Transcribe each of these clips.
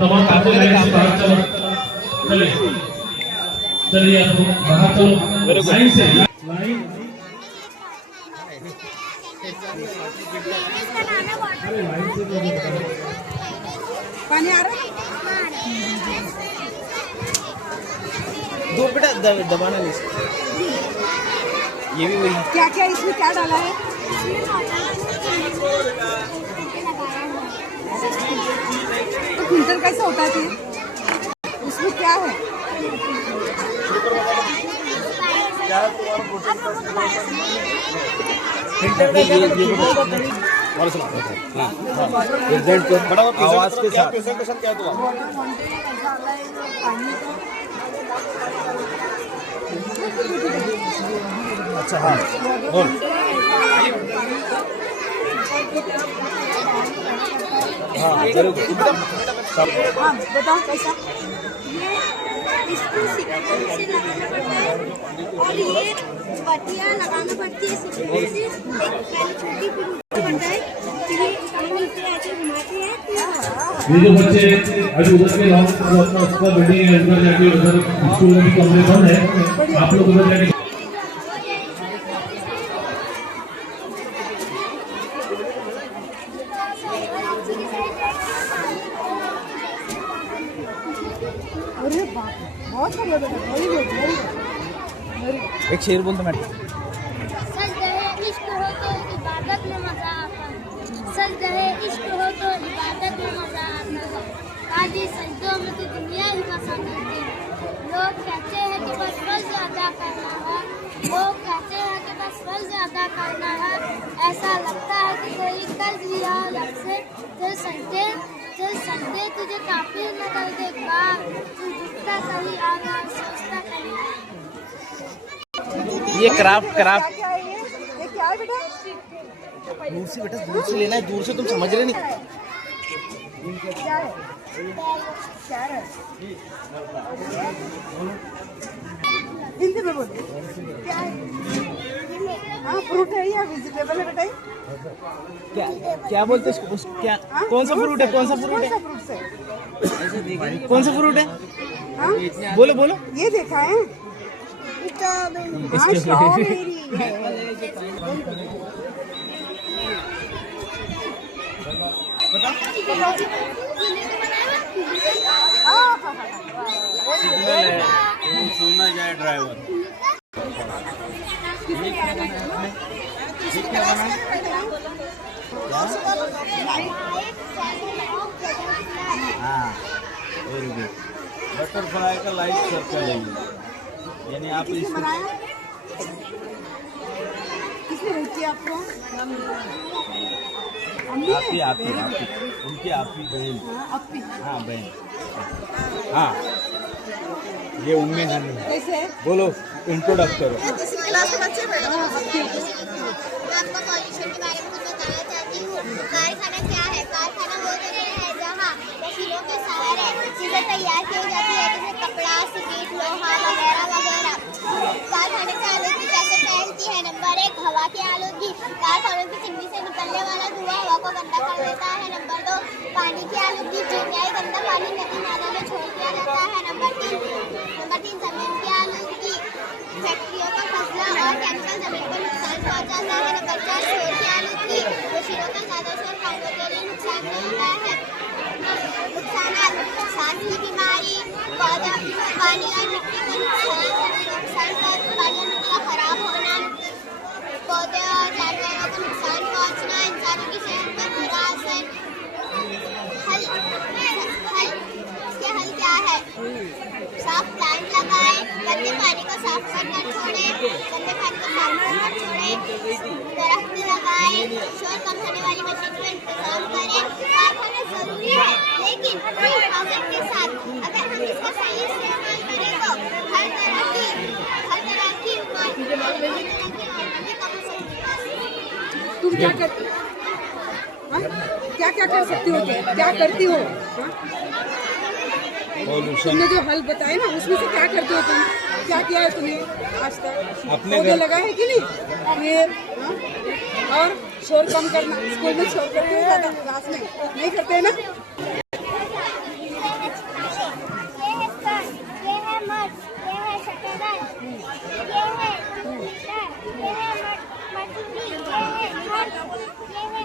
तमाम बाहर चलो, चलिए आप बाहर चलो लाइन से लाइन। पानी आ रहा है? दो बेटा दबाना नहीं। ये भी वही। क्या क्या इसमें क्या डाला है? तो फिल्टर कैसे होता है? उसमें क्या है? आवाज के साथ अच्छा हाँ बोल। हाँ बताओ कैसा? इसको से लगाना पड़ता है और ये बत्तियाँ लगाना पड़ती है। एक पहले छोटी फिर बनता है, फिर ये नीचे ऐसे घुमाते हैं। ये जो बच्चे अभी उधर के लोग अपना उसका बिल्डिंग है, उधर जाके उधर स्कूल में भी कमरे बंद है, आप लोग उधर जाके बहुत बढ़िया बेटा, वेरी गुड। एक शेर बोल दो मैडम। सज रहे इश्क हो तो इबादत में मजा आता है, सज रहे इश्क हो तो इबादत में मजा आता है। आज इस सजदों में तो दुनिया ही पसंद आती है। लोग कहते हैं कि बस फर्ज अदा करना है, लोग कहते हैं कि बस फर्ज अदा करना है। ऐसा लगता है कि कोई कर्ज लिया लग से फिर सजदे तुझे काफी न कर दे पार। तू झुकता कहीं आगा सोचता कहीं। ये क्राफ्ट क्या है ये? क्या है बेटा? दूर से बेटा, दूर से लेना है, दूर से तुम समझ रहे नहीं। क्या है? क्या है? हिंदी में बोलो। क्या है? हाँ फ्रूट है या वेजिटेबल है बेटा? क्या क्या बोलते हैं क्या? कौन सा फ्रूट है? कौन सा फ्रूट है? कौन सा फ्रूट है? हाँ बोलो बोलो। ये देखा है? हाँ स्ट्रॉबेरी। सोना जाए ड्राइवर। हाँ वेरी गुड। बटरफ्लाई का लाइट सर्कल है, यानी आप इसको किसने भेजी आपको? आप ही उनकी आप ही बहन। हाँ बहन। हाँ ये उम्मीद है। कैसे? बोलो इंट्रोडक्टर। तीसरी क्लास के बच्चे मैं आपको पॉल्यूशन के बारे में कुछ बताना चाहती हूँ। कारखाना क्या है? कारखाना वो जगह है जहाँ मशीनों के सहारे चीजें तैयार की जाती है, जैसे कपड़ा, सीमेंट, लोहा वगैरह वगैरह। कारखाने से आलूगी कैसे फैलती है? नंबर 1 हवा की आलूगी। कारखानों की चिमनी से निकलने वाला धुआं हवा को गंदा कर देता है। नंबर 2 पानी की आलूगी। चिड़ियाई गंदा पानी नदी नालों में छोड़ दिया जाता है। नंबर 3 जमीन की आलूगी। फैक्ट्रियों का फसला और केमिकल जमीन को नुकसान पहुंचाता है। नंबर 4 शोर की आलूगी। मशीनों का ज्यादा शोर कानों के लिए नुकसान होता है। नुकसानात सांस की बीमारी, पौधा, पानी और मिट्टी को नुकसान कर पानी और मिट्टी का खराब होना, पौधे और जानवरों को नुकसान पहुंचना, इंसानों की सेहत पर बुरा असर। इसके हल क्या है? साफ प्लांट लगाए, गंदे पानी को साफ करना छोड़े, दरख्त लगाए, शोर कम होने वाली मशीन का इंतजाम करें। कारखाना जरूरी है, लेकिन हिफाजत के साथ। अगर हम इसका सही इस्तेमाल करें तो हर तरह की तुम क्या करती हो? क्या कर सकती हो? क्या करती हो? तुमने जो हल बताए ना, उसमें से क्या करती हो तुम? क्या किया है तूने आज तक? अपने पौधे घर- लगाए हैं कि नहीं? फिर हाँ? और शोर कम करना, स्कूल में शोर करते हैं ज़्यादा, क्लास में नहीं करते हैं ना? ये है सन, ये है मर्द, ये है शतरंज, ये है कबूतर, ये है मछली, ये है घर, ये है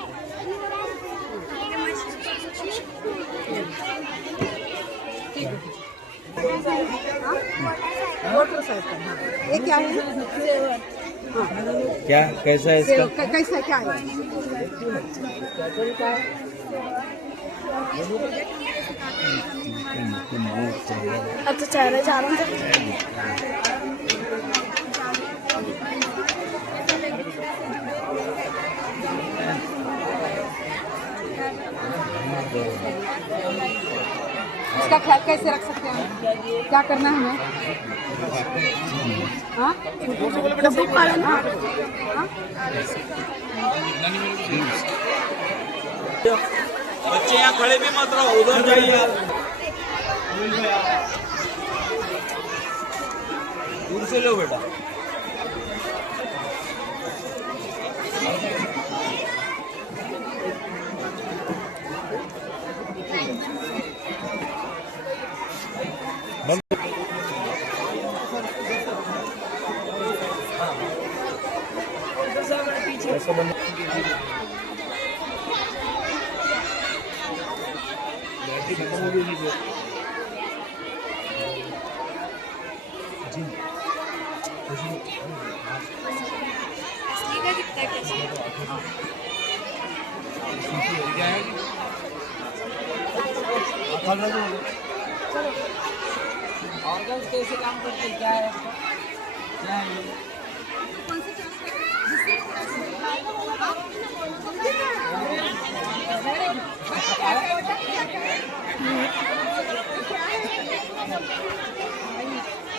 वाटर साइज का, हाँ। ये क्या है? क्या कैसा है इसका? कैसा क्या है? अच्छा चेहरे जा रहा हूँ। इसका ख्याल कैसे रख सकते हैं? क्या करना है हमें? हाँ? हाँ? हाँ? बच्चे यहाँ खड़े भी मत रहो, उधर जाइए आप। दूर से लो बेटा। ऑर्गन्स कैसे काम करते हैं? क्या है क्या है ये?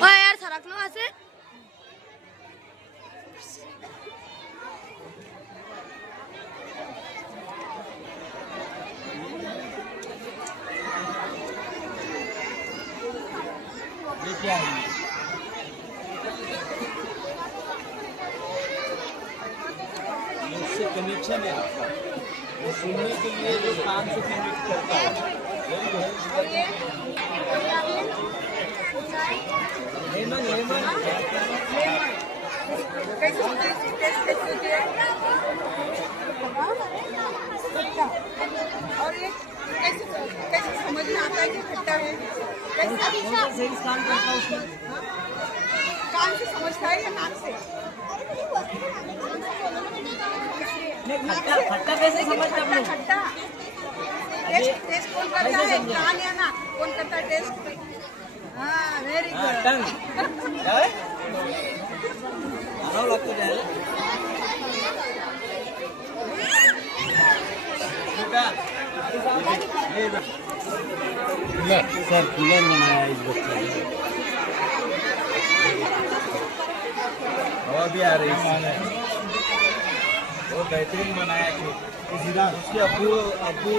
यार सरक लो वहाँ से। ये क्या है? ये इससे कनेक्शन है आपका, वो सुनने के लिए जो कान से कनेक्ट करता है। Very good. लेमन लेमन कैसे होता है? टेस्ट कैसे होती है? खट्टा। और ये कैसे कैसे समझ में आता है कि खट्टा है? कैसे सही काम करता है उसमें। कान से समझता है या नाक से? खट्टा खट्टा कैसे समझते हैं? खट्टा टेस्ट टेस्ट कौन करता है? कान या नाक? कौन करता है टेस्ट? हाँ वेरी गुड। टंग क्या है? आराम लगता है सर। कूलर बनाया इस बच्चे ने, हवा भी आ रही है। वो बेहतरीन बनाया कि उसके अब्बू अब्बू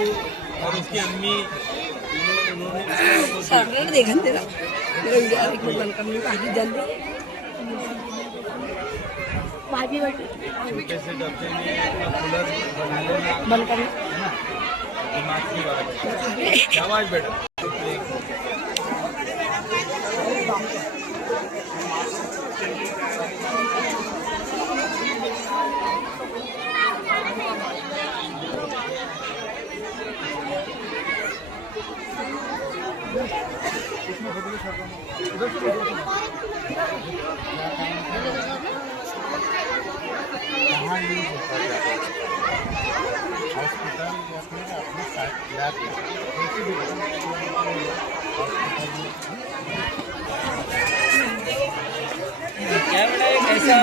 और उसकी अम्मी उन्होंने देखन तेरा बंद करने का आगे जल्दी भाभी बैठी छोटे से डब्बे में अपना कूलर बना लेना बंद करना। है ना, दिमाग की बात है। शाबाश बेटा। क्या बेटा ये कैसा?